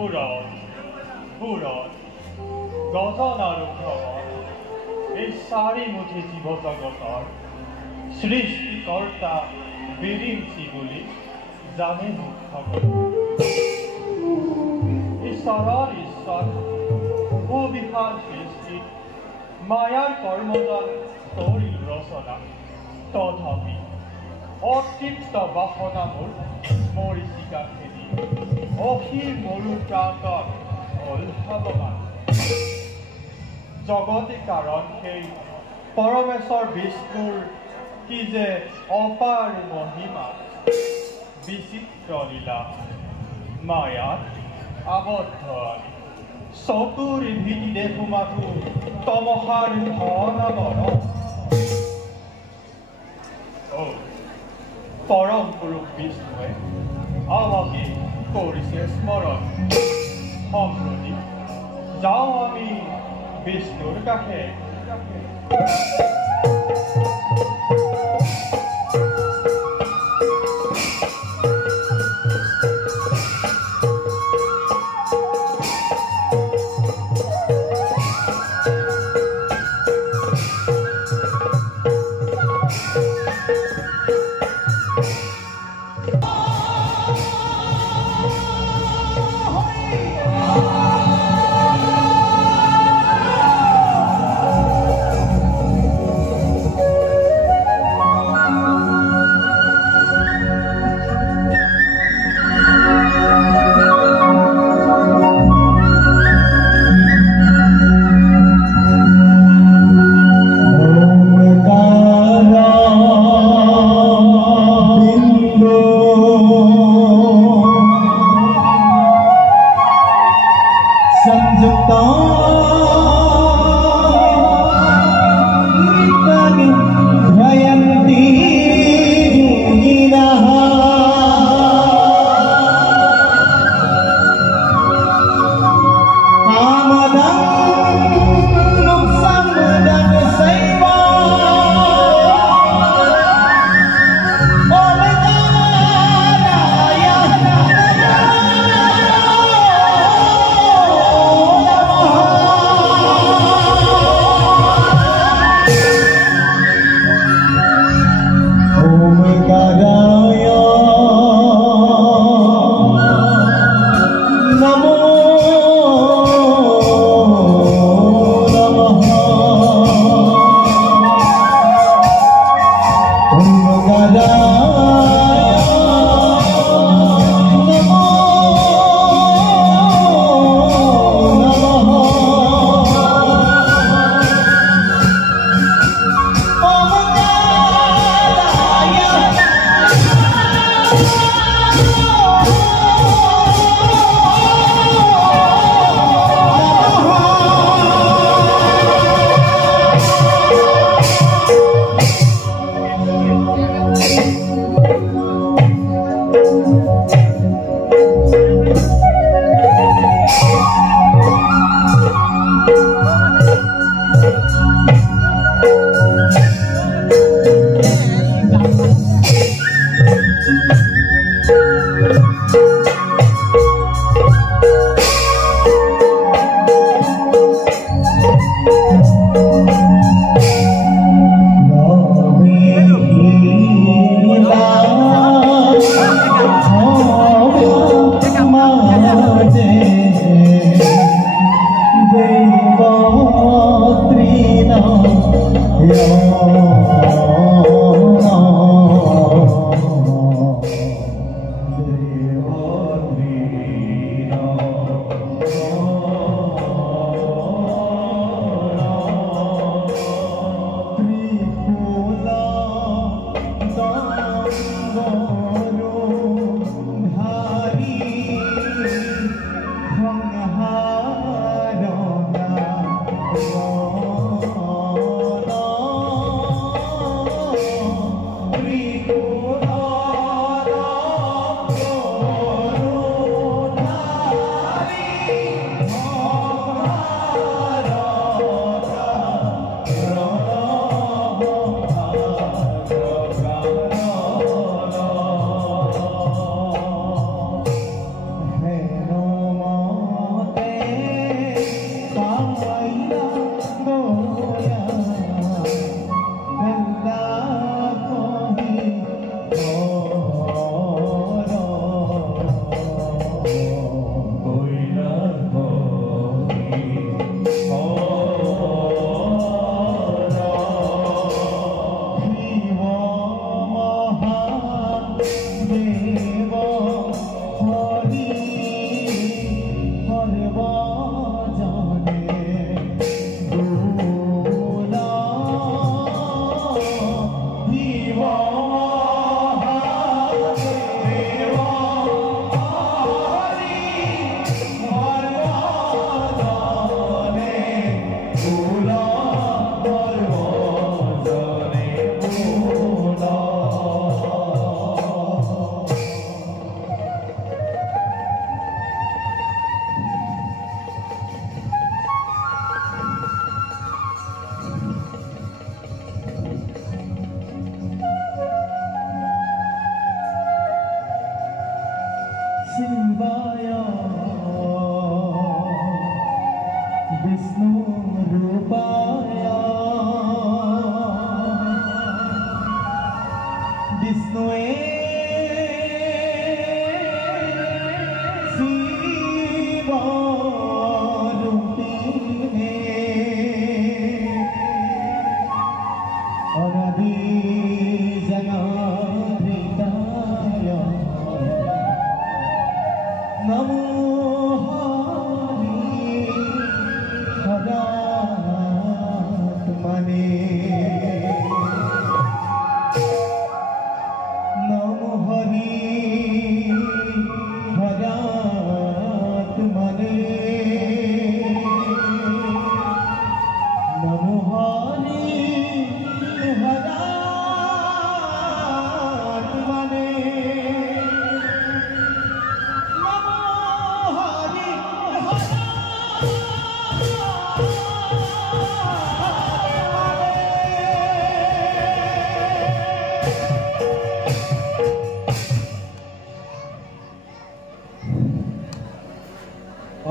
পুৰত গজন আৰু ভ্ৰমণ এই চাৰিমুঠি জীৱ জগতৰ সৃষ্টিকৰ্তা বিৰিঞ্চি বুলি জানে মুখসকল ঈশ্বৰৰ ঈশ্বৰ সুবিশাল সৃষ্টিত মায়াৰ কৰ্মজাল কৰিল ৰচনা তথাপি অতৃপ্ত বাসনা মোৰ মৰিচিকা খেদি অসীম মৰু প্ৰান্তত হ'ল ভাৱমান জগতে কাৰণ সেই পৰমেশ্বৰ বিষ্ণুৰ কি যে অপাৰ মহিমা বিচিত্ৰ লীলা মায়াত আবদ্ধ আনি চকুৰ ভীতি দেখো মাথো তমসাৰ ধনাবৰ পৰম পুৰুষ বিষ্ণুৱে আমাকে কৰিছে স্মৰণ সম্প্ৰতি যাওঁ আমি বিষ্ণুৰ কাষে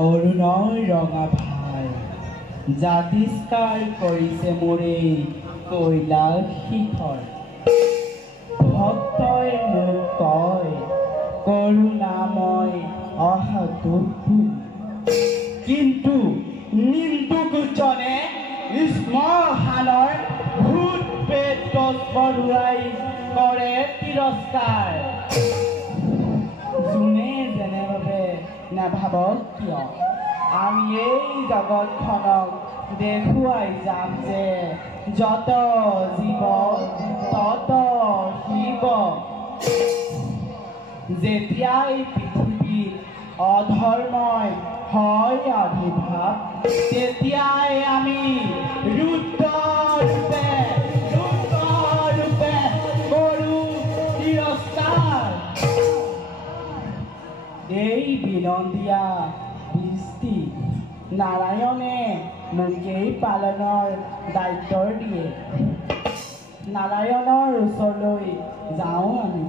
অৰুণৰ ৰঙা ভাই জাতিষ্কাৰ কৰিছে মোৰে কৈলাশ শিখৰ ভক্তই মোক কয় কৰোণাময় অসাধু কিন্তু নিন্দুকজনে শ্মশানৰ ভূত প্ৰেত বৰুৱাই কৰে তিৰস্কাৰ যোনে যেনেভাৱে নাভাবক কিয় আমি এই জগতখনক দেখুৱাই যাম যে যত জীৱ তত শিৱ যেতিয়াই পৃথিৱীত অধৰ্মই হয় আবিৰ্ভাৱ তেতিয়াই আমি ৰুদ্ৰৰূপে কৰোঁ তিৰস্কাৰ এই বিনন্দীয়া দৃষ্টি নাৰায়ণে মোকেই পালনৰ দায়িত্ব দিয়ে নাৰায়ণৰ ওচৰলৈ যাওঁ আমি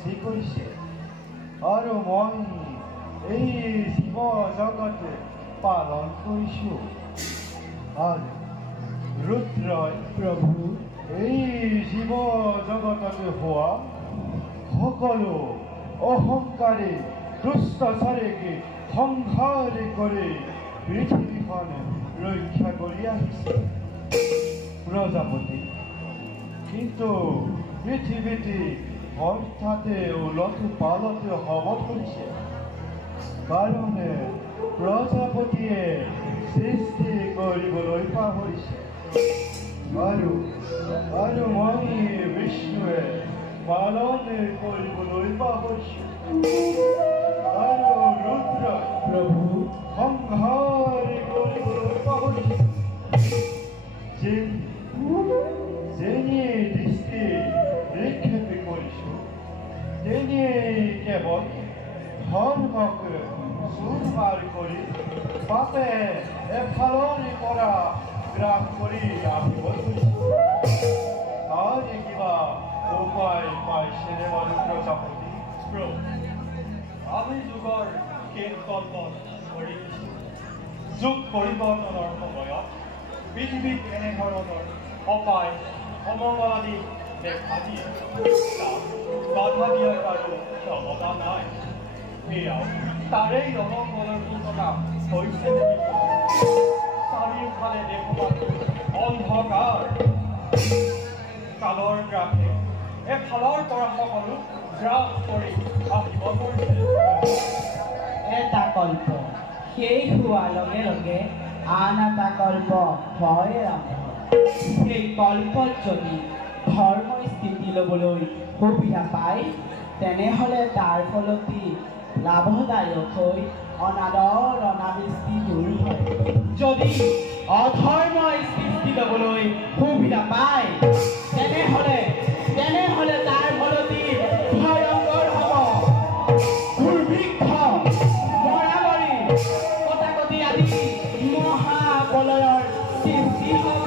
সৃষ্টি কৰিছে আৰু মই এই জীৱ জগত পালন কৰিছোঁ আৰু ৰুদ্ৰই প্ৰভু এই জীৱ জগতত হোৱা সকলো অহংকাৰী দুষ্টচাৰীক সংহাৰ কৰি পৃথিৱীখন ৰক্ষা কৰি আহিছে প্ৰজাপতি কিন্তু পৃথিৱীতে হঠাতে উলট পালট হ'ব ধৰিছে কাৰণ প্ৰজাপতিয়ে সৃষ্টি কৰিবলৈ পাহৰিছে আৰু মই বিষ্ণুৱে পালন কৰিবলৈ পাহৰিছোঁ আৰু ৰুদ্ৰ প্ৰভু সংহাৰ কৰিবলৈ পাহৰিছোঁ যেনে দৃষ্টি নিক্ষেপ কৰিছোঁ তেনে কেৱল ধৰ্মক চুৰমাৰ কৰি পাপে এফালৰ পৰা গ্ৰাস কৰি আহিব ধৰিছোঁ তাৰ কিবা উপায় পাইছেনে বাৰু প্ৰজাপতি আমি যুগৰ শেষ কল্পন কৰি দিছোঁ যুগ পৰিৱৰ্তনৰ সময়ত পৃথিৱীত এনেধৰণৰ অপায় অমংগল আদি দেখা দিয়ে তাক বাধা দিয়াৰ কাৰো ক্ষমতা নাই সেয়াও তাৰেই অমংগলৰ সূচনা হৈছে নেকি চাৰিওফালে দেখুৱাত অন্ধকাৰ কালৰ গ্ৰাসে এফালৰ পৰা সকলো গ্ৰাস কৰি আহিব ধৰিছে এটা কল্প শেষ হোৱাৰ লগে লগে আন এটা কল্প হয় আৰম্ভ সেই কল্পত যদি ধৰ্মৰ স্থিতি ল'বলৈ সুবিধা পায় তেনেহ'লে তাৰ ফলতি লাভদায়ক হৈ অনাদৰ অনাবৃষ্টি দূৰ হয় যদি অধৰ্মৰ সৃষ্টি ল'বলৈ সুবিধা পায় তেনেহ'লে তাৰ ফলতি ভয়ংকৰ হ'ব দুৰ্ভিক্ষ মৰামৰি কটাকটি আদি মহাপ্ৰলয়ৰ সৃষ্টি হ'ব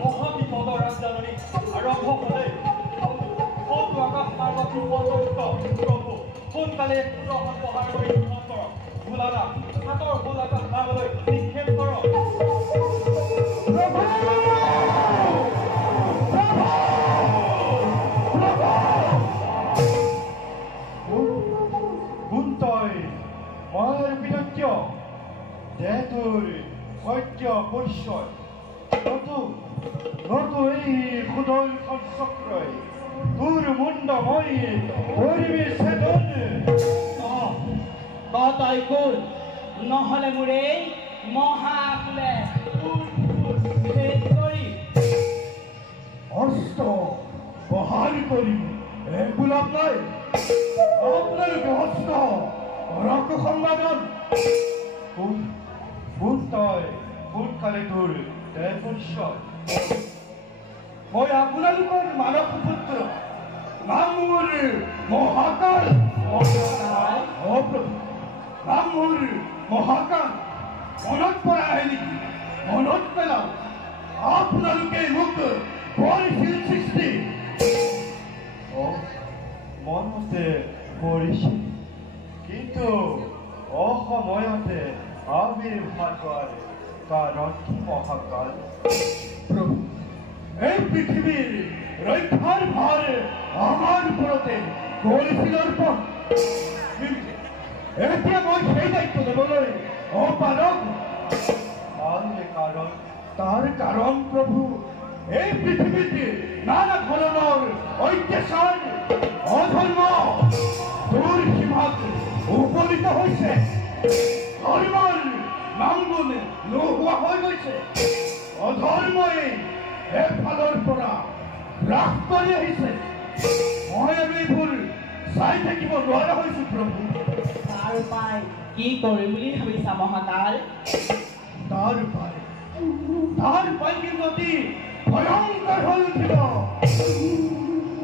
মহাবিপদৰ ৰাজধানী আৰম্ভ হ'লে প্ৰভু সোনকালে পুৰখন প্ৰহাৰ কৰি নিৰ্মাণ কৰক ভোলানা হাতৰ ভোল আকাশ মাগলৈ নিক্ষেপ কৰক তই মই বিৰক্ত দেহটোৰ সত্য পৰিচয় নতু এই সুদৰ্শন চক্ৰই তোৰ মুণ্ড মই পৰিৱেশ তই কোন নহ'লে মোৰ এই মহাকুলে অস্ত বহাল কৰি গোলাপ নাই আপোনালোকে হস্ত ৰক্ত সম্বাদন কোন তই সোনকালে তোৰ দেহ পৰিচয় মই আপোনালোকৰ মানৱ পুত্ৰ নাম মোৰ মহাকাল নাম মোৰ মহাকাল মনত পৰা আহে নেকি মনত পেলাও আপোনালোকে মোক কৰিছিল সৃষ্টি মনতে কৰিছিল কিন্তু অসময়তে আবিৰ্ভাৱ কৰে কাৰণ কি মহাকাল প্ৰভু এই পৃথিৱীৰ ৰক্ষাৰ ভাৰ আমাৰ ওপৰতে কৰিছিল অৰ্পণ এতিয়া মই সেই দায়িত্ব ল'বলৈ অপাৰগ তাৰ কাৰণ প্ৰভু এই পৃথিৱীতে নানা ধৰণৰ অত্যাচাৰ অধৰ্ম তোৰ সীমাত উপনীত হৈছে ধৰ্মৰ নামগুণ নোহোৱা হৈ গৈছে অধৰ্মই এফালৰ পৰা হ্ৰাস কৰি আহিছে মই আৰু এইবোৰ চাই থাকিব নোৱাৰা হৈছো প্ৰভু তাৰ উপায় কি কৰিম বুলি ভাবিছা মহাকাল তাৰ উপায় কিন্তু অতি ভয়ংকৰ হৈ উঠিব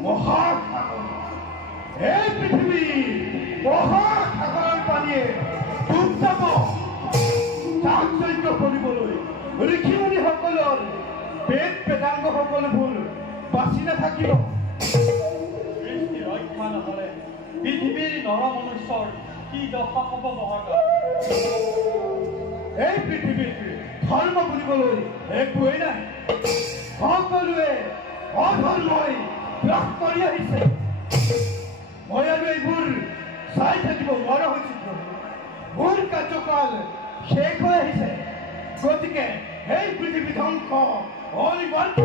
মহাসাগৰ এই পৃথিৱী মহাসাগৰৰ পানীয়ে ডুব যাব যাগ-যজ্ঞ কৰিবলৈ ঋষি-মুনিসকলৰ বেদ বেদাংগ সকলোবোৰ বাচি নাথাকিব। সৃষ্টি ৰক্ষা নহ'লে পৃথিৱীৰ নৰ মনুষ্যৰ কি দশা হ'ব মহাকাশ? এই পৃথিৱীত ধৰ্ম বুলিবলৈ একোৱেই নাই। সকলোৱে অধৰ্মই গ্ৰাস কৰি আহিছে। মই আৰু এইবোৰ চাই থাকিব নোৱাৰা হৈছো। মোৰ কাৰ্যকাল শেষ হৈ আহিছে। গতিকে এই পৃথিৱী ধ্বংস অনিবাৰ্য।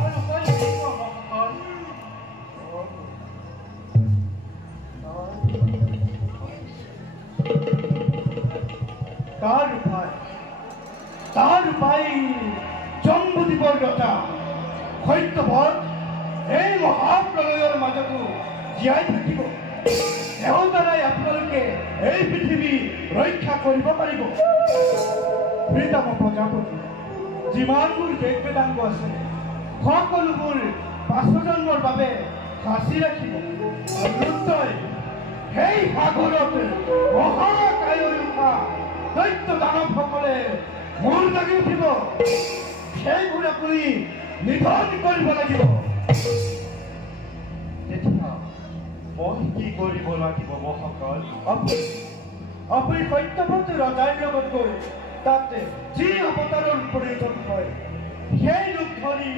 আৰু উপায় কি মহাকাশ? তাৰ উপায় জম্বুদ্বীপৰ ৰজা সত্যবত এই মহাপ্ৰলয়ৰ মাজতো জীয়াই থাকিব। তেওঁৰ দ্বাৰাই আপোনালোকে এই পৃথিৱী ৰক্ষা কৰিব পাৰিব। প্ৰীতম প্ৰজাপতি যিমানবোৰ বেদ বেদাংগ আছে সকলোবোৰ পাছজন্মৰ বাবে সাঁচি ৰাখিব। ৰুদ্ৰই সেই সাগৰত মহাকায়ৰ উঠা দৈত্য দানৱসকলে মূৰ লাগি উঠিব। সেইবোৰ আপুনি নিধন কৰিব লাগিব। তেতিয়া মই কি কৰিব লাগিব মহাকাশ? আপুনি সত্যবত ৰজাৰ লগত গৈ তাতে যি অৱতাৰৰ প্ৰয়োজন হয় সেই ৰূপ ধৰি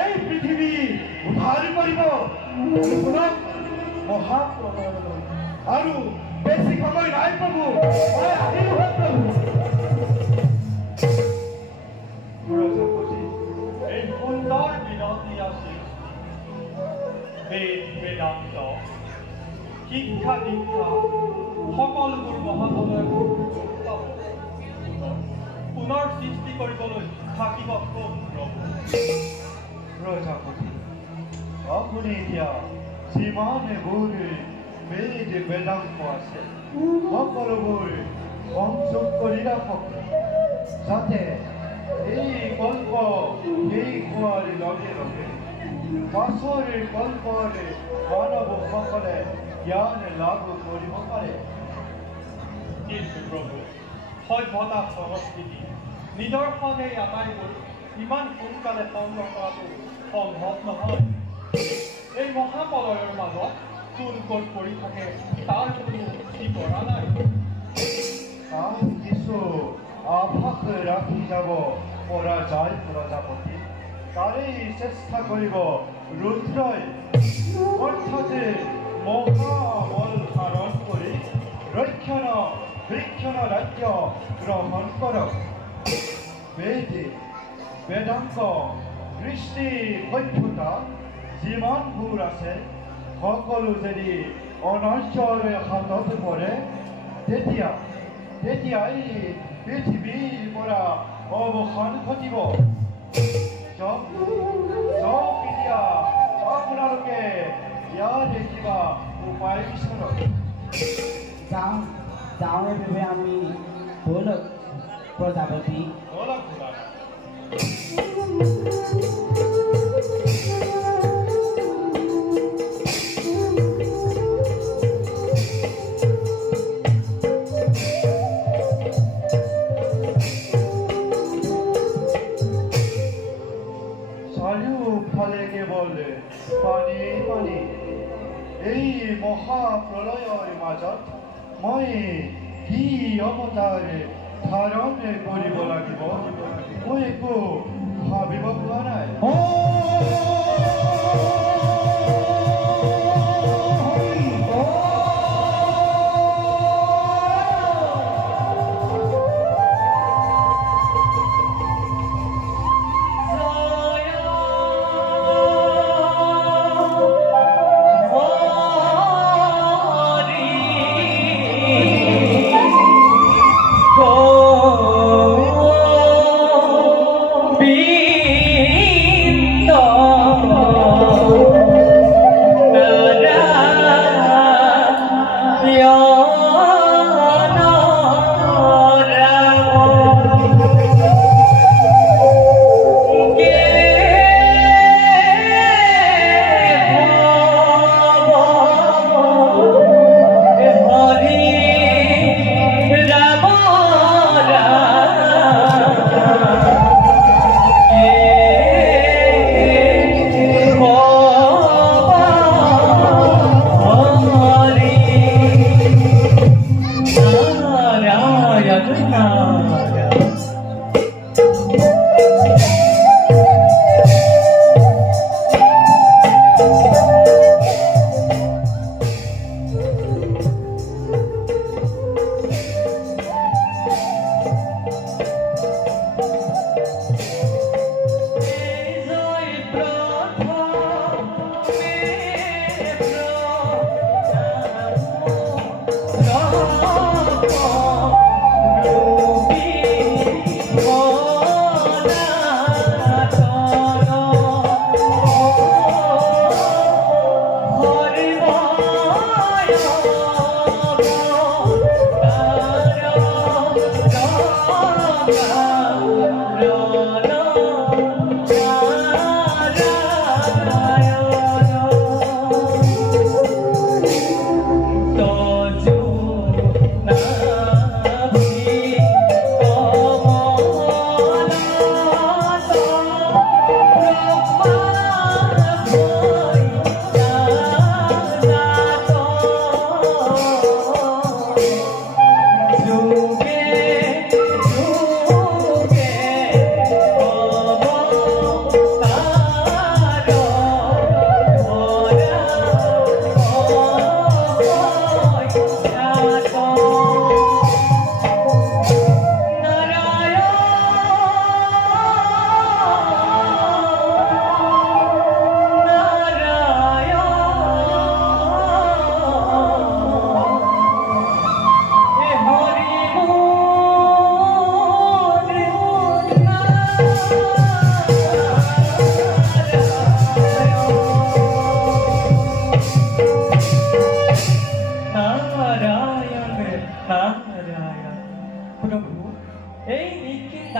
এই পৃথিৱী উদ্ধাৰ কৰিব। মহাপ্ৰলয়লৈ আৰু বেছি সময় নাই প্ৰভু। মই আহিলো হে প্ৰভু। প্ৰজাপতি এই সুন্দৰ বিনতি আছিল। বেদ বেদান্ত শিক্ষা দীক্ষা সকলোবোৰ মহাপ্ৰলয়ৰ পুনৰ সৃষ্টি কৰিবলৈ থাকিব কোন প্ৰভু? প্ৰজাপতি আপুনি এতিয়া যিমানবোৰ বেদ বেদাংগ আছে সকলোবোৰ সংযোগ কৰি ৰাখক, যাতে এই কল্প শেষ হোৱাৰ লগে লগে পাছৰ কল্পৰ মানৱসকলে জ্ঞান লাভ কৰিব পাৰে। কিন্তু প্ৰভু সভ্যতা সংস্কৃতি নিদৰ্শন এই আটাইবোৰ ইমান সোনকালে সংগ্ৰহ কৰাটো সম্ভৱ নহয়। এই মহাপ্ৰলয়ৰ মাজত কোন ক'ত পৰি থাকে তাৰ কোনো ঠিকনা নাই। কিছু আভাস ৰাখি যাব পৰা যায় প্ৰজাপতি। তাৰেই চেষ্টা কৰিব ৰুদ্ৰই, অৰ্থাৎ মহাবল ধাৰণ কৰি ৰক্ষণ বৃক্ষণ ৰাজ্য গ্ৰহণ কৰক। বেদ বেদাংগ কৃষ্টি সভ্যতা যিমানবোৰ আছে সকলো যদি অনৰ্যৰ হাতত পৰে তেতিয়াই পৃথিৱীৰ পৰা অৱসান ঘটিব। এতিয়া আপোনালোকে ইয়াৰে কিবা উপায় বিচাৰক। যাওঁৱে বাবে আমি বলক প্ৰজাপতি। বলক ভোলা। চাৰিওফালে কেৱল পানী পানী। এই মহাপ্ৰলয়ৰ মাজত মই কি অৱতাৰ ধাৰণ কৰিব লাগিব মই একো ভাবিব পৰা নাই।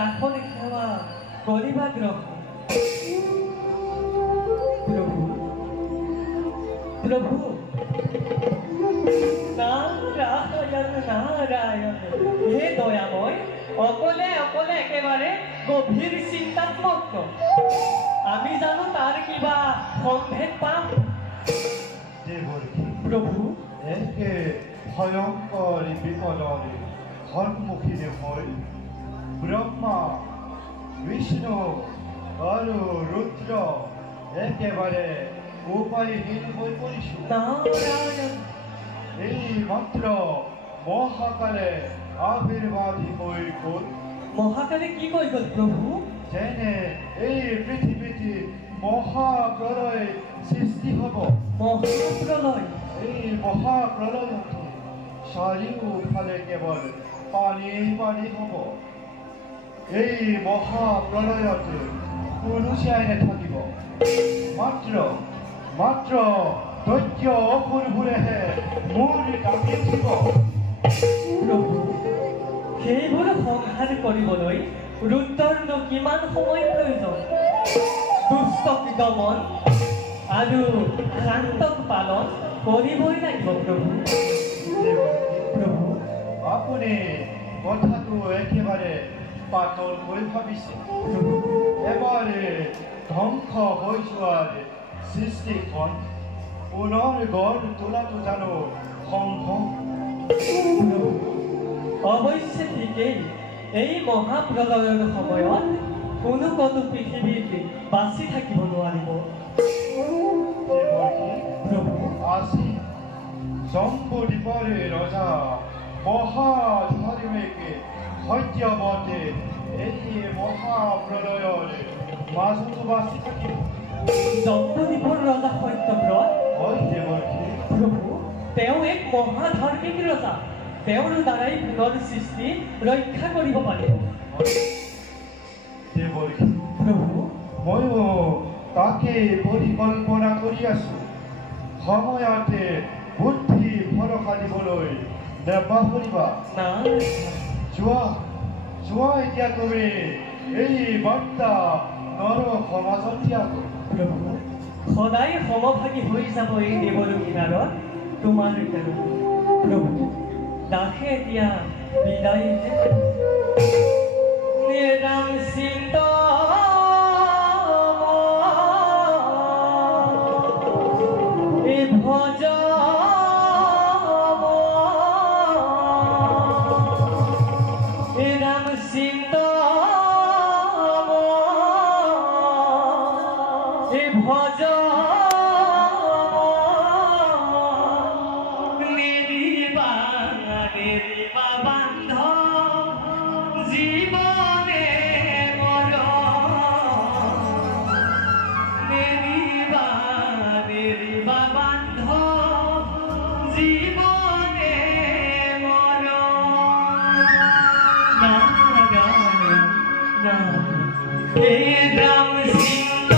দাসনে সেৱা কৰিবা গ্ৰহ প্ৰভু প্ৰভু নাৰায়ণ নাৰায়ণ হে দয়াময় অকলে অকলে একেবাৰে গভীৰ চিন্তাত মগ্ন আমি জানো তাৰ কিবা সম্ভেদ পাম প্ৰভু একে ভয়ঙ্কর বিপদরে সম্মুখীন হই ব্রহ্মা বিষ্ণু আর রুদ্র একেবারে উপায়হীন হয়ে পড়িছু নারায়ণ এই মাত্র মহাকালে আবির্ভাবী হয়ে গল মহাকালে কি কই গল প্ৰভু যেনে এই পৃথিবীতে মহাপ্ৰলয় সৃষ্টি হব মহাপ্ৰলয় এই মহাপ্ৰলয়তে চাৰিওফালে কেৱল পানী পানী হ'ব এই মহাপ্ৰলয়তে কোনো চাই নাথাকিব মাত্ৰ দৈত্য অসুৰবোৰেহে মূৰ দাঙি উঠিব প্ৰভু সেইবোৰ সংহাৰ কৰিবলৈ ৰুদ্ৰৰনো কিমান সময় প্ৰয়োজন দুষ্টক দমন আৰু শান্তক পালন কৰিবই লাগিব প্ৰভু প্ৰভু আপুনি কথাটো একেবাৰে পাতলকৈ ভাবিছে এবাৰে ধ্বংস হৈ যোৱাৰ সৃষ্টিখন পুনৰ গঢ় তোলাটো জানো সম্ভৱ অৱশ্যে ঠিকেই এই মহাপ্ৰলয়ৰ সময়ত কোনো কতো পৃথিৱীত বাচি থাকিব নোৱাৰিব প্ৰভু আজি জম্বুদ্বীপৰে ৰজা মহাধাৰ্মিক সত্যৱতে এই মহাপ্ৰলয়ৰ মাজতো বাচি থাকিব জম্বুদ্বীপৰ ৰজা সত্যব্ৰত হয় দেৱৰ্ষী প্ৰভু তেওঁ এক মহাধাৰ্মিক ৰজা তেওঁৰ দ্বাৰাই পুনৰ সৃষ্টি ৰক্ষা কৰিব পাৰিব দেৱৰ্ষী প্ৰভু ময়ো তাকে পৰিকল্পনা কৰি আছো সময়তে বুদ্ধি ভৰসা দিবলৈ নেপাহৰিবা যোৱা এতিয়া তুমি এই বাৰ্তা নৰ সমাজত দিয়াগৈ প্ৰভু সদায় সমভাগী হৈ যাব এই দেৱৰ কিনাৰত তোমাৰ প্ৰভু দাসে এতিয়া বিদায় নিৰাম চিন্ত ভজ রাম চিন্ত ভজ নিরিবা বান্ধ জীবনে মর নিরিবা বান্ধ জীবনে মর হে রাম সিংহ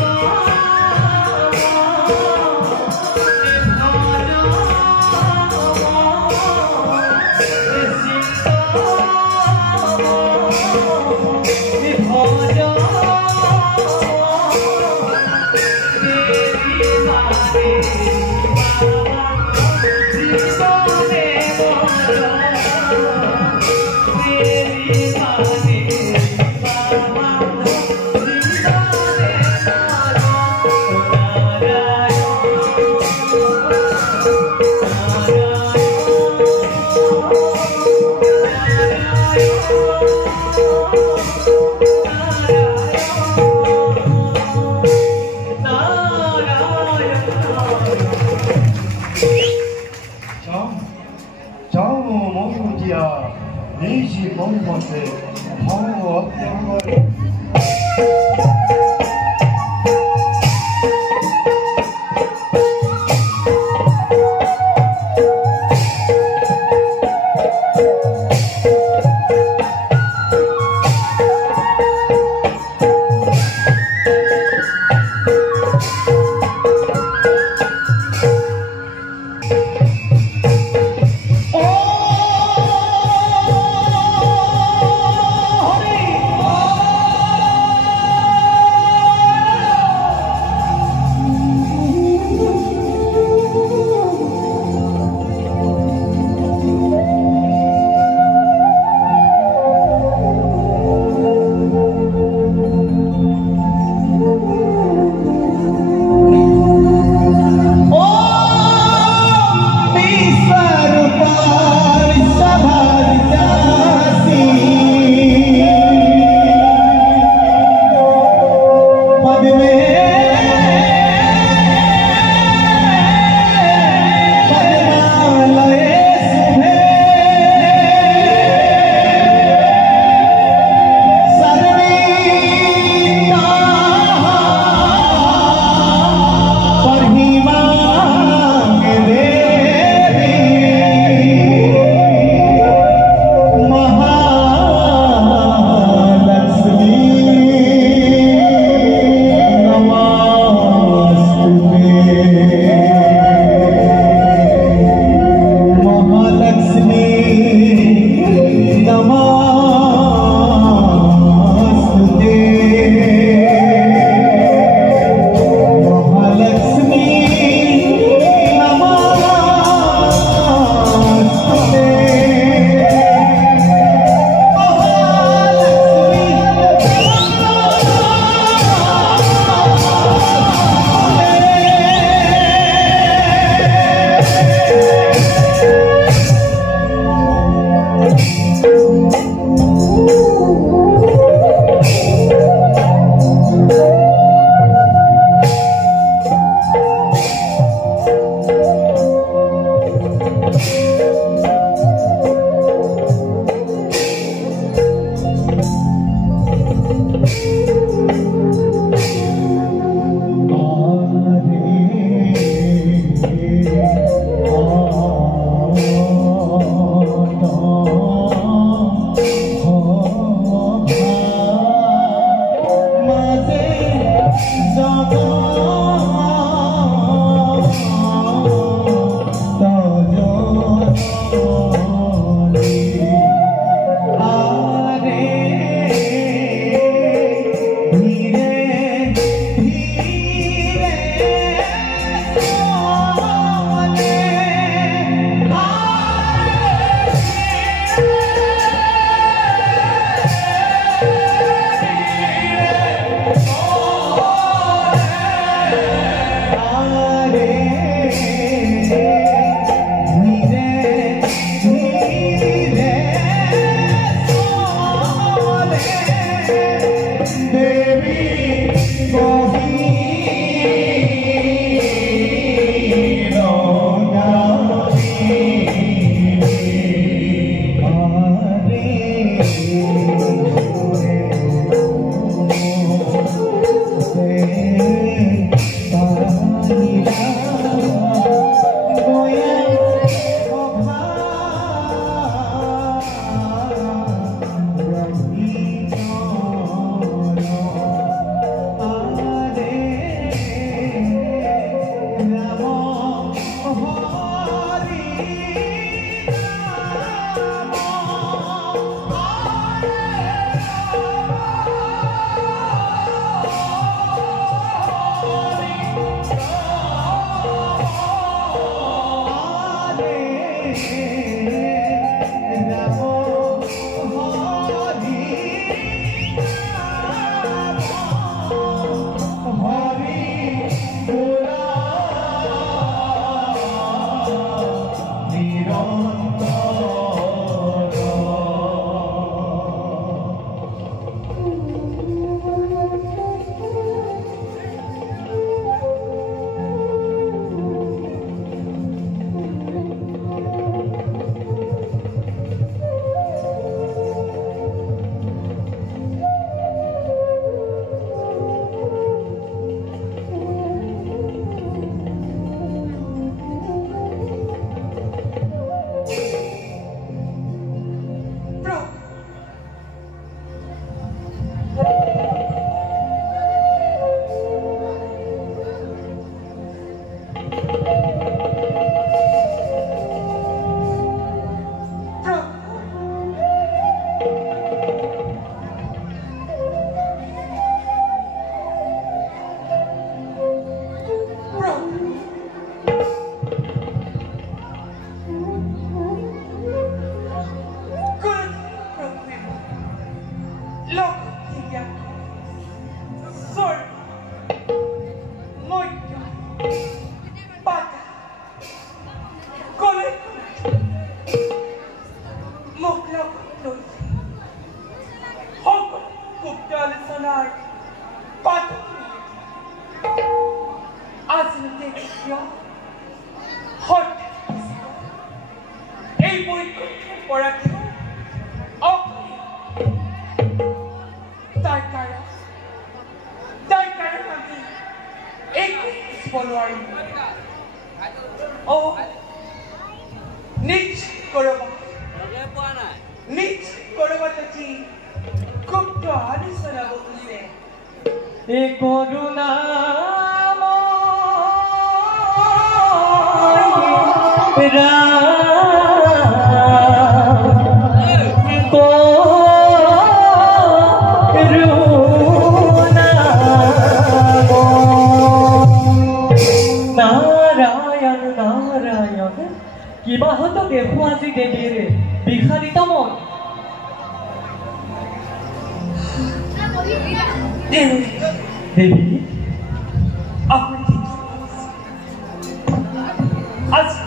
লগত লৈছে সকলো গুপ্ত আলোচনাৰ পাত আজিলৈকে কিয় এই বৈকুণ্ঠৰ পৰা তাৰ কাৰণ আমি একো বুজিব নোৱাৰিম নিজ কৰবাত আজি গুপ্ত আলোচনা বহিছে এ কৰুণা নাৰায়ণ নাৰায়ণ কিবাহত দেখো আজি দেৱীৰ বিষাদিত মন দেৱী আপুনি আজি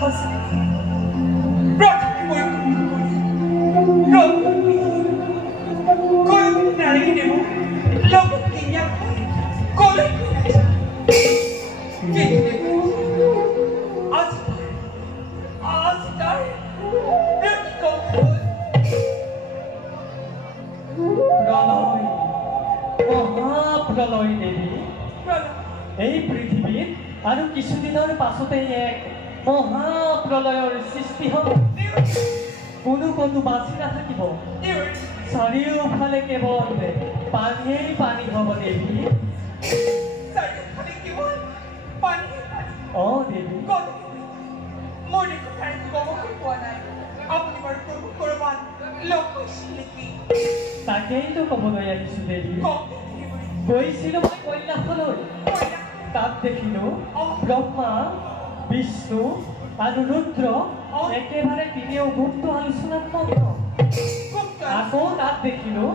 মহাপ্ৰলয় দেৱী এই পৃথিৱীত আৰু কিছুদিনৰ পাছতে এক মহাপ্ৰলয়ৰ সৃষ্টি হ'ব কোনো কোনো বাচি নাথাকিব চাৰিওফালে কেৱল পানীয়েই পানী হ'ব দেৱী দেৱী তাকেইতো ক'বলৈ আহিছোঁ দেৱী গৈছিলোঁ মই কৈলাশলৈ তাত দেখিলোঁ ব্ৰহ্মা বিষ্ণু আৰু ৰুদ্ৰ একেবাৰে তিনিও গুপ্ত আলোচনাত মগ্ন আকৌ তাত দেখিলোঁ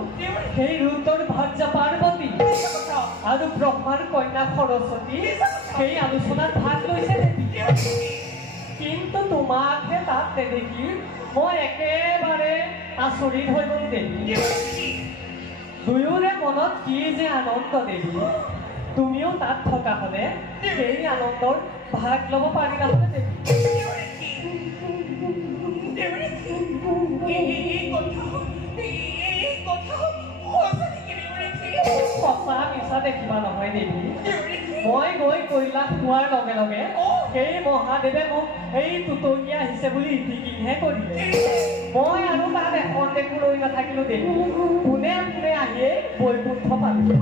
সেই ৰুদ্ৰৰ ভাৰ্যা পাৰ্বতী আৰু ব্ৰহ্মাৰ কন্যা সৰস্বতী সেই আলোচনাত ভাগ লৈছে দেৱী কিন্তু তোমাকহে তাত নেদেখি মই একেবাৰে আচৰিত হৈ গ'লো দেৱী দুয়োৰে মনত কি যে আনন্দ দেৱী তুমিও তাত থকা হ'লে সেই আনন্দৰ ভাগ ল'ব পাৰিলা হ'লে দেৱী সঁচা মিছা দেখিবা নহয় দেৱী মই গৈ কৈলাশ পোৱাৰ লগে লগে সেই মহাদেৱে মোক সেই টুটনি আহিছে বুলি ইতিকিংহে কৰিলে মই আৰু তাত এখন দেখো ৰৈ নাথাকিলোঁ দেৱী পোনে পোনে আহিয়ে বৈকুণ্ঠ পালোঁ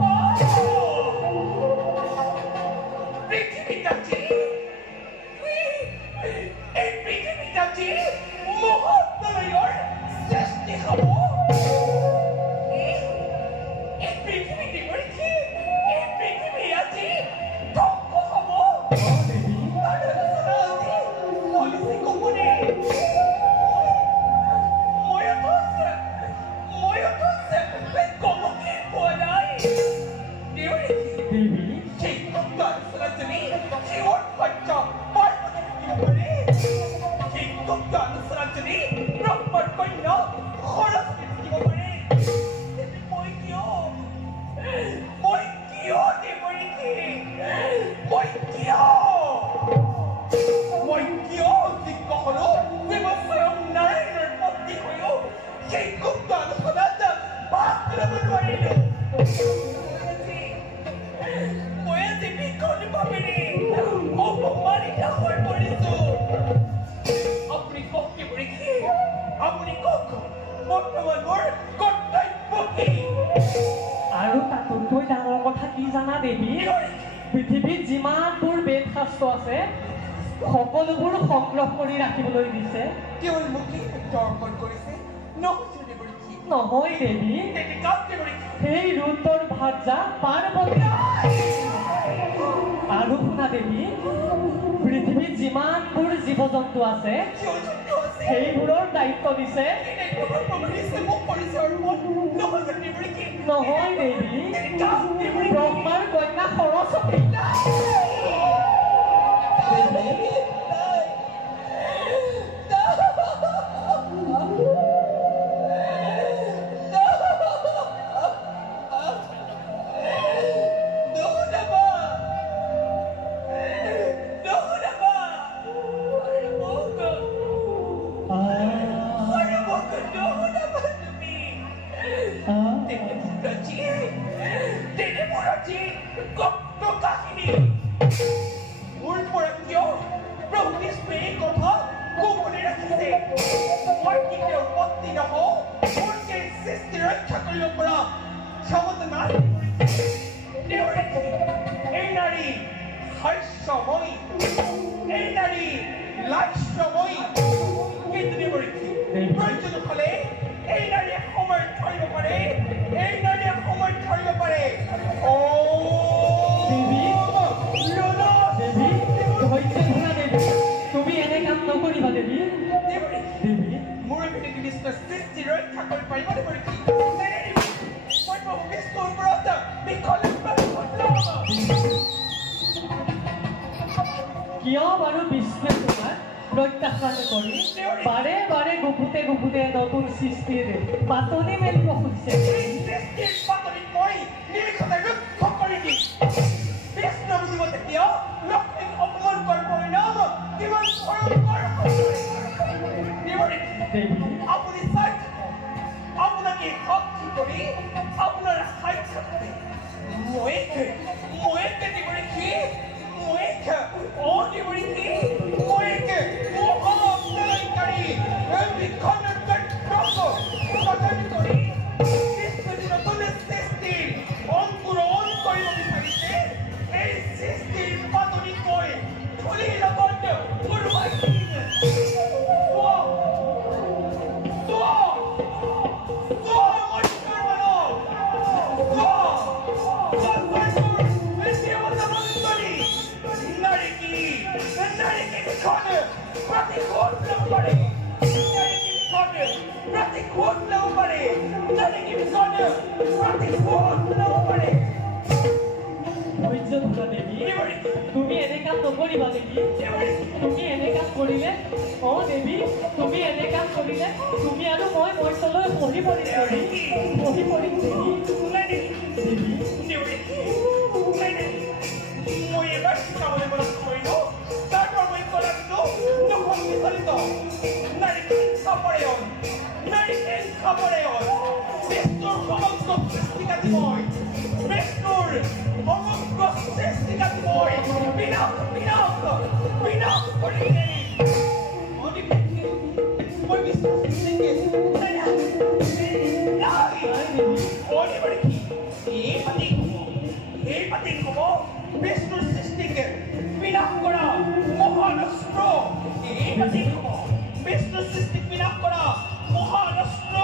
আৰু তাতোতকৈ ডাঙৰ কথা কি জানা দেৱী পৃথিৱীত যিমানবোৰ বেদ শাস্ত্ৰ আছে সকলোবোৰ সংগ্ৰহ কৰি ৰাখিবলৈ দিছে নহয় দেৱী সেই ৰুদ্ৰৰ ভাৰ্যা পাৰ্বতী আৰু শুনা দেৱী পৃথিৱীত যিমানবোৰ জীৱ জন্তু আছে সেইবোৰৰ দায়িত্ব দিছে নহয় দেৱী ব্ৰহ্মাৰ কন্যা সৰস্বতী সময় এই নাৰী লাইফ সময় কিন্তু দেবৰীক্ষী প্ৰয়োজন হলে এই নাৰী সময় ধৰিব পাৰে এই নাৰী সময় ধৰিব পাৰে ও দেৱী লোলো দেৱী ধৈৰ্য ধৰা দেৱী তুমি এনে কাম নকৰিবা দেৱী দেবৰীক্ষী দেৱী মোৰ পিনে কৃষ্ণ সৃষ্টি ৰক্ষা কৰি পাৰিব দেবৰীক্ষী মই প্ৰভু বিষ্ণুৰ ওপৰত বিকল্প কিয় বাৰু বিষ্ণু তোমাক প্ৰত্যাখ্যান কৰি বাৰে বাৰে গুপুতে নতুন সৃষ্টিৰ পাতনি মেলিব খুজিছে সৃষ্টিৰ পাতনিত মই নিমিষতে লক্ষ্য কৰি দিম বিষ্ণু বুজিব তেতিয়া লক্ষ্মীক অপমান কৰাৰ পৰিণাম কিমান দেৱী আপুনি চাই আপোনাকে সাক্ষী কৰি আপোনাৰ সাক্ষাতে মই দেবৰীক্ষী তুমি এনে কাম নকৰিবা দেৱী তুমি এনে কাম কৰিলে দেৱী তুমি এনে কাম কৰিলে তুমি আৰু মই মৰ্ত্যলৈ বহি পৰিম দেৱী মই এবাৰ শিকাবলৈ মনত কৰিলো তাৰপৰা মই কলাটো দুখন বিচলিত নাৰী হিংসাপৰায়ণ বিষ্ণুৰ সমগ্ৰ সৃষ্টিকাতি মই বিষ্ণুৰ সমগ্ৰ সৃষ্টিকাতি মই বিনাশ কৰি মই বিষ্ণুৰ সৃষ্টিকে এই পাতি হব বিষ্ণুৰ সৃষ্টিকে বিনাশ কৰা মহানস্ত্ৰ এই পাতি হব বিষ্ণুৰ সৃষ্টিক বিনাশ কৰা মহানস্ত্ৰ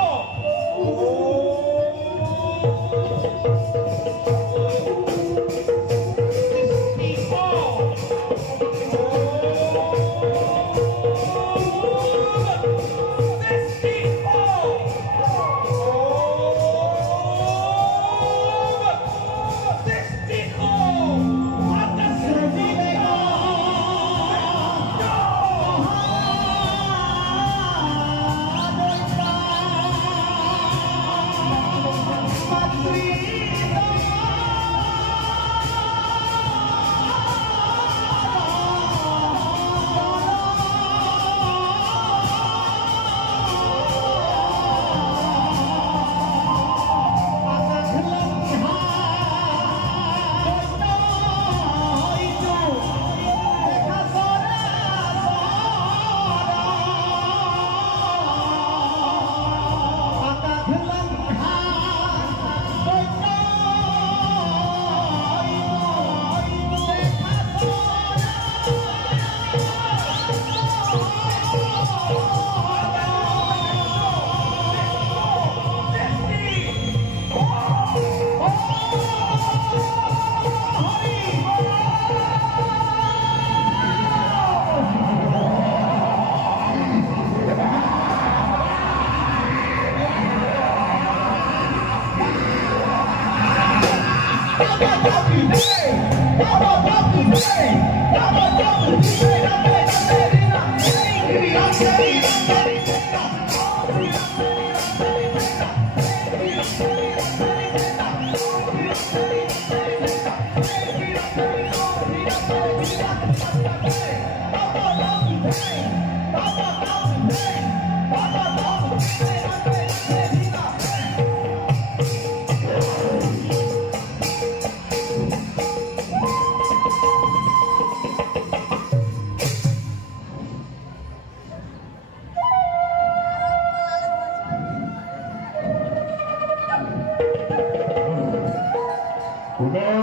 Uno.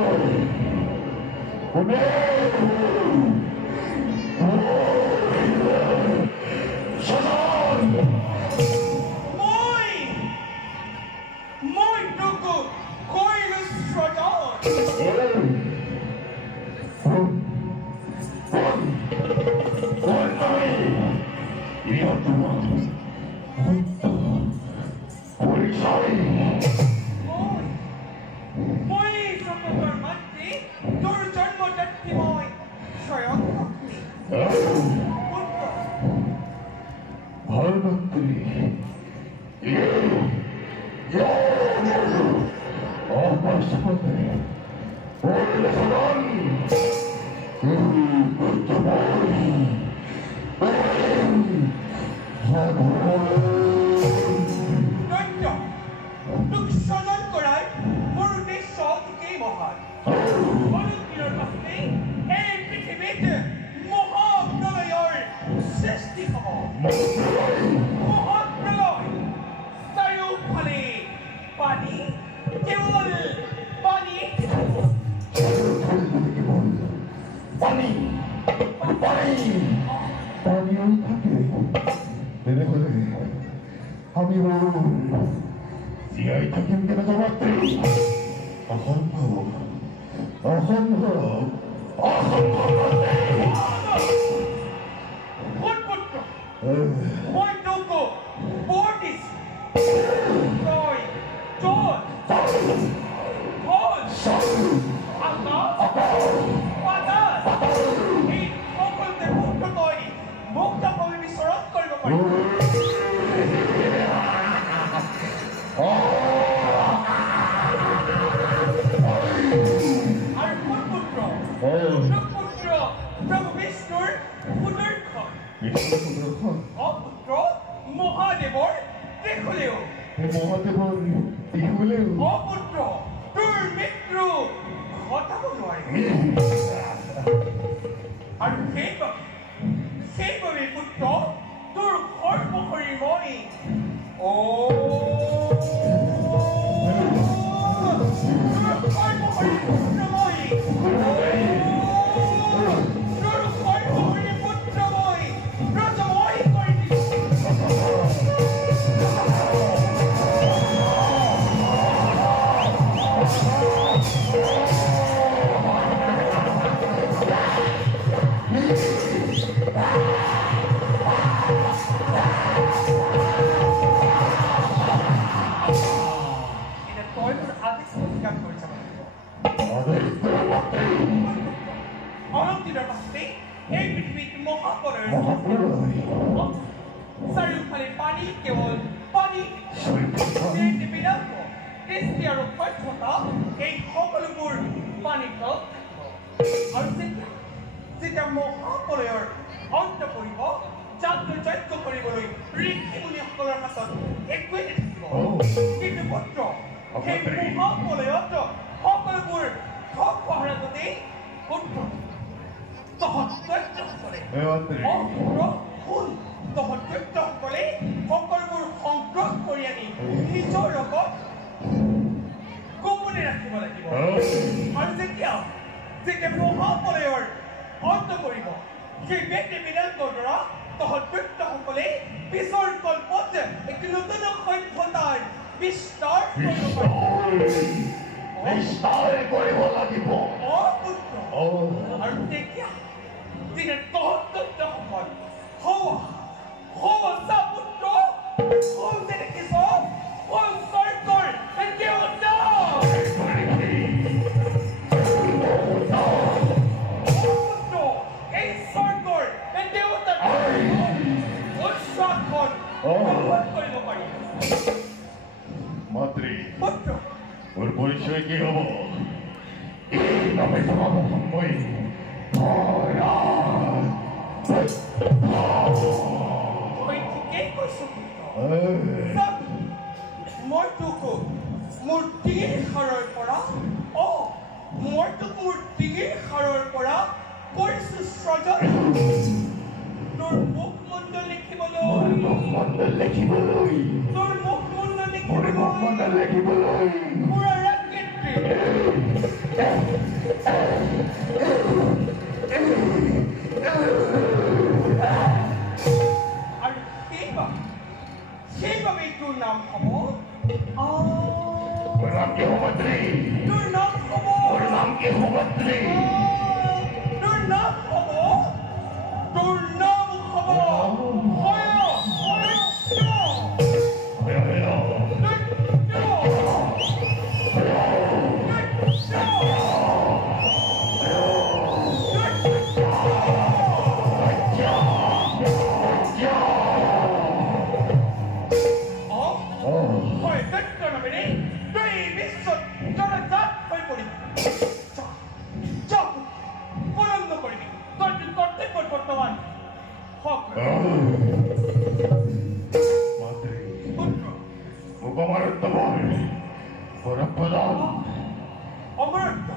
Oi, Kukumaruttamol, Purapadam. Amarta,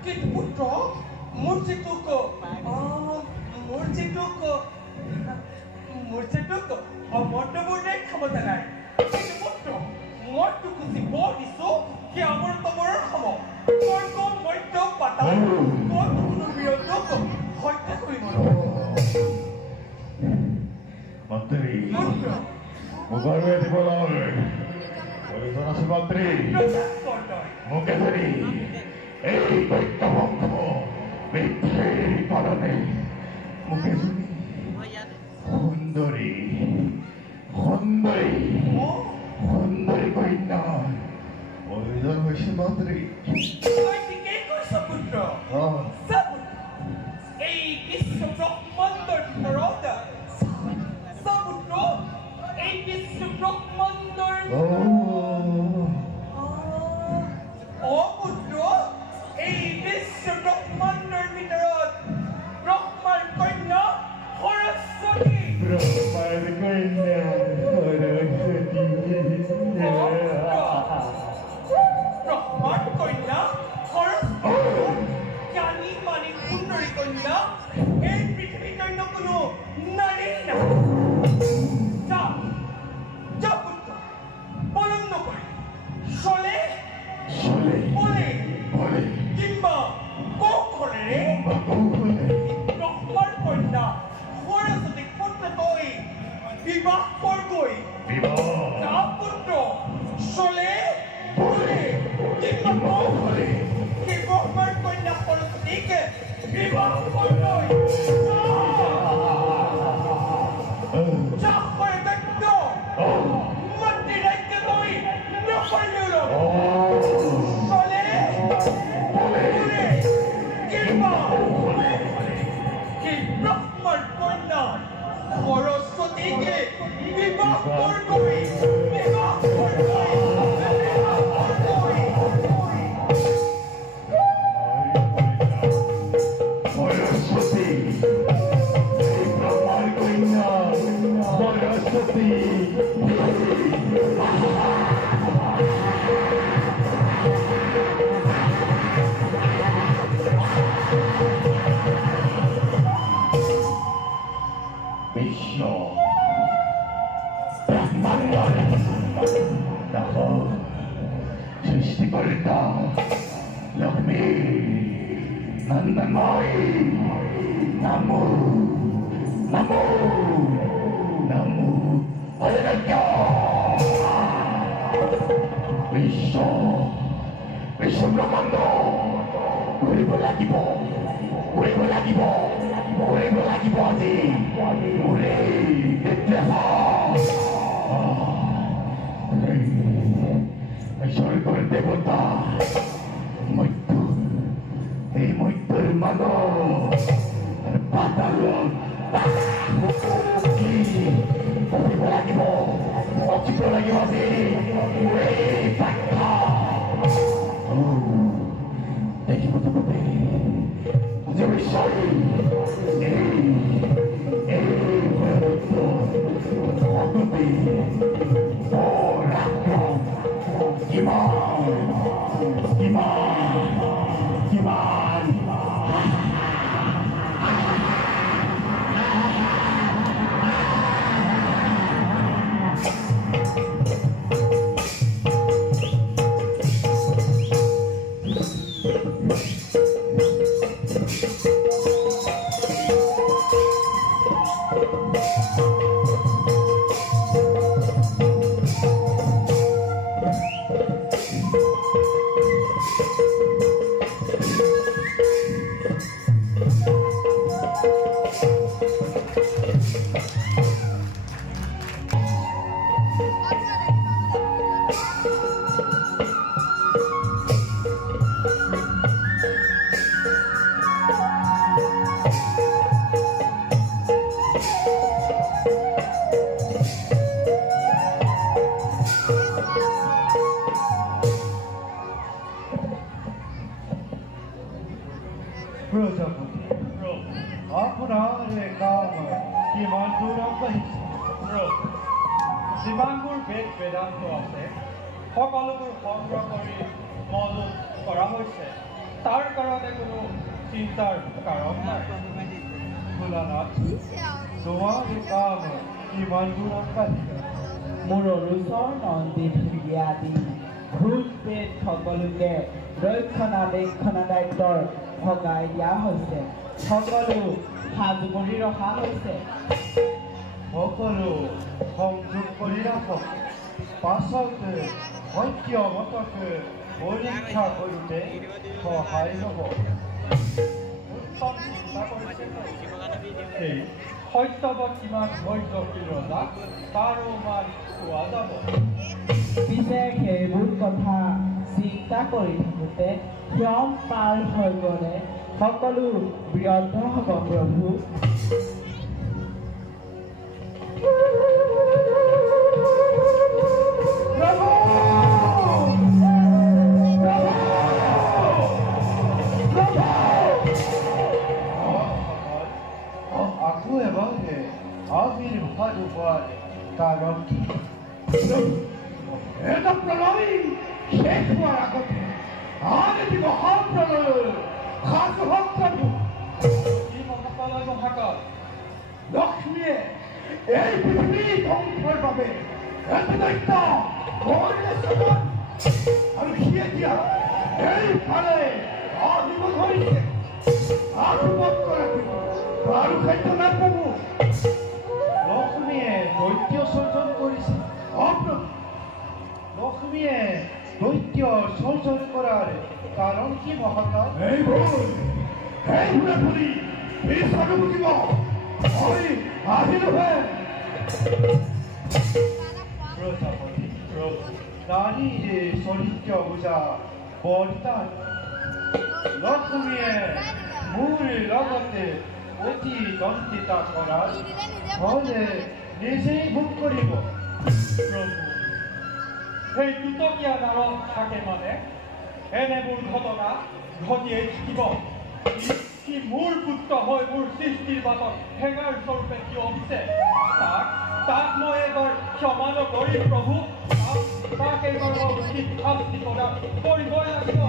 kit putra, murcituko, amarta borde khamotanai. Kit putra, mortu kusi bodi so, ki amarta borde khamo. Korko moito pata, korko kuno biyotoko, hoite kuri mono. Mantri, Putra, Mugarwe di Bolor, Orisana Sumantri, Kodai. Mukesari, Baitavamko, Vitri Palane, Mukesuni, Hondori Koina, Orisana Sumantri. যিমানবোৰ বেদ বেদান্ত আছে সকলোবোৰ সংগ্ৰহ কৰি মজুত কৰা হৈছে তাৰ কাৰণে কোনো চিন্তাৰ কাৰণ নাই ভোলানাথ তোমাৰ কাম কিমান দূৰ আগবাঢ়িছে মোৰ অনুচৰ নন্দী আদি ভূত পেট সকলোকে ৰক্ষণাবেক্ষণা দায়িত্বৰ ভগাই দিয়া হৈছে সকলো সাজু কৰি ৰখা হৈছে সকলো সংযোগ কৰি ৰাখক পাছতে সত্য মতকে পৰীক্ষা কৰোঁতে সহায় হ'ব উত্তম চিন্তা কৰিছে সেই সত্যবত কিমান ধৈৰ্যশীল ৰজা তাৰো মান পোৱা যাব পিছে সেইবোৰ কথা চিন্তা কৰি থাকোঁতে ক্ষম পাৰ হৈ গ'লে সকলো ব্যৰ্থ হ'ব প্ৰভু আকৌ এবাৰ আবিৰ্ভাৱ হোৱাৰ কাৰণ কি এটা প্ৰণয় শেষ হোৱাৰ আগতে আন এটি মহাপ্ৰণয়ৰ সাজু হওক প্ৰভু কি মহাপ্ৰলয় মহাকাল লক্ষ্মীয়ে এই পৃথিৱী ধ্বংসৰ বাবে এটি দৈত্য কৰিলে চলন আৰু সি এতিয়া এইফালে আহিব ধৰিছে আৰু বধ কৰাটো আৰু খাদ্য নাপাব লক্ষ্মীয়ে দৈত্য সৰ্জন কৰিছে লক্ষ্মীয়ে দৈত্য সৰ্জন কৰাৰ কাৰণ কি মহাকাল এই বুঢ়ী বিচাৰো বুজিব মই আহিলোহে প্ৰজাপতি নাৰীৰে চৰিত্ৰ বুজা বৰদান লক্ষ্মীয়ে মোৰ লগতে অতি দন্তিতা কৰাৰ হলে নিজেই ভোগ কৰিব প্ৰভু সেই দুটকীয়া নাৰদ থাকে মানে এনেবোৰ ঘটনা ঘটিয়েই থাকিব সি মোৰ পুত্ৰ হৈ মোৰ সৃষ্টিৰ বাটত হেঙাৰ স্বৰূপে কিয় দিছে তাক মই এবাৰ ক্ষমা নকৰি প্ৰভু তাক এইবাৰ মই উচিত শাস্তি প্ৰদান কৰিবই লাগিব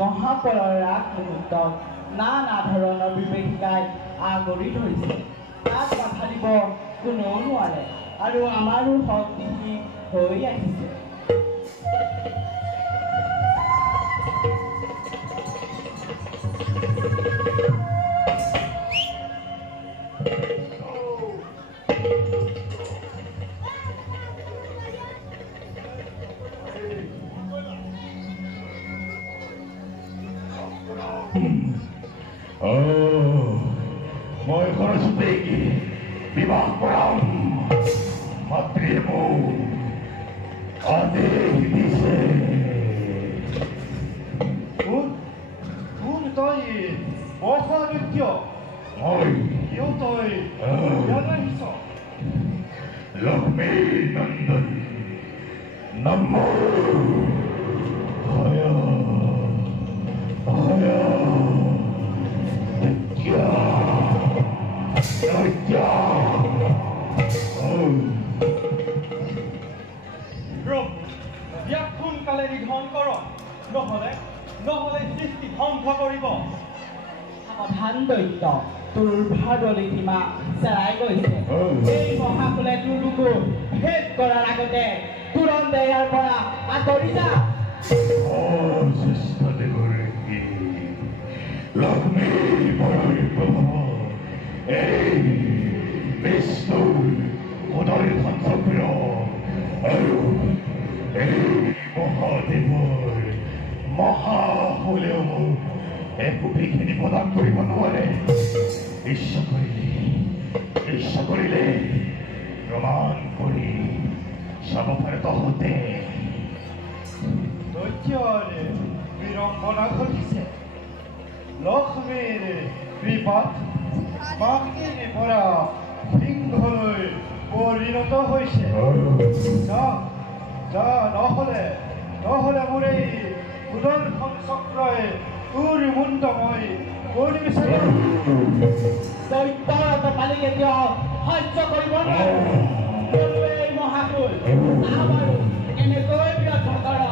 মহাপলৰ ৰাগ মুহূৰ্তত নানা ধৰণৰ বিবেকিকাই আগুৰি ধৰিছে তাক বাধা দিব কোনেও নোৱাৰে আৰু আমাৰো শক্তিহীন হৈ আহিছে মই সৰস্বতীক বিবাহ কৰাম মাতৃয়ে মোক আদেশ দিছে কোন তই মহানৃত্য মই কিয় তই আহিছ লক্ষ্মী নন্দন নমো হয়া হয়া প্ৰভু ইয়াক সোনকালে নিধন কৰক নহলে সৃষ্টি ধ্বংস কৰিব সাৱধান দৈত্য তোৰ ভাদলি সীমা চেৰাই গৈছে এই মহাকুলে তোৰ বুকু ভেদ কৰাৰ আগতে তুৰন্তে ইয়াৰ পৰা আঁতৰি যা জ্যেষ্ঠ দেৱৰ লক্ষ্মী বৰৰ প্ৰভাৱ এই বিষ্ণুৰ উদৰ্শন চক্ৰ আৰু এই মহাদেৱৰ মহাহলেও একো বিঘিনি প্ৰদান কৰিব নোৱাৰে ইচ্ছা কৰিলে প্ৰমাণ কৰি চাব পাৰে তহঁতে দৈত্যৰ বিড়ম্বনা ঘটিছে লক্ষ্মীৰ বিপদ মাতৃৰ পৰা সিংহলৈ পৰিণত হৈছে নহলে মোৰ এই সুদৰ্শন চক্ৰই তোৰ মুণ্ড মই কৰি বিচাৰিম দৈত্যৰ পালি কেতিয়াও সহ্য কৰিব নোৱাৰে এই মহাকুল আমাৰ কেনেকৈ বিৰত কৰ